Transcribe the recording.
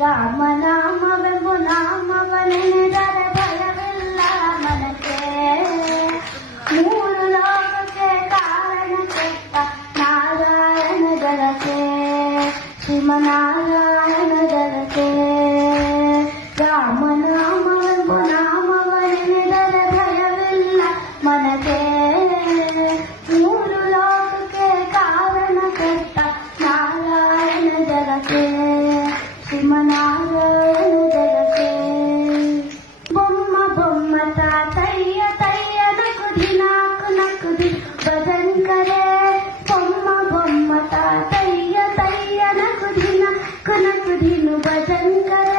ರಾಮನಾಮವೆಂಬು ನಾಮವನೆನೆದರೆ ಭಯವಿಲ್ಲ ಮನಕ್ಕೆ. ಮೂರು ಲೋಕಕ್ಕೆ ಕಾರಣ ಕೆಟ್ಟ ನಾರಾಯಣ ಜಲಕ್ಕೆ, ಶ್ರೀಮನಾರಾಯಣ ಜಲಕ್ಕೆ. ರಾಮನಾಮವೆಂಬು ನಾಮವನೆನೆದರೆ ಭಯವಿಲ್ಲ ಮನಕ್ಕೆ. ಮೂರು ಲೋಕಕ್ಕೆ ಕಾರಣ ಕೆಟ್ಟ ನಾರಾಯಣ ಜಲಕ್ಕೆ, ಶ್ರೀಮನಾರಾಯಣ ಜಲಕ್ಕೆ. ಬೊಮ್ಮ ಬೊಮ್ಮ ತಾತಯ್ಯ ತಯ್ಯ ನಕುದಿ ನಾಕು ನಕುದಿ ಭಜನ್ ಕರೆ. ಬೊಮ್ಮ ಬೊಮ್ಮ ತಾತಯ್ಯ ತಯ್ಯ ನಕುದಿ ನಾಕು ನಕುದಿನು ಭಜನ್ ಕರೆ.